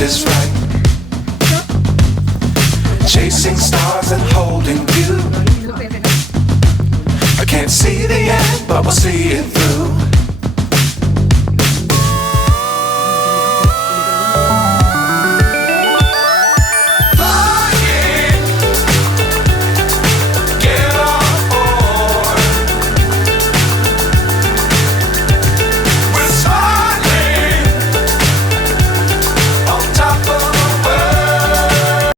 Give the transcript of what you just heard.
is right. Chasing stars and holding you. I can't see the end, but we'll see it through.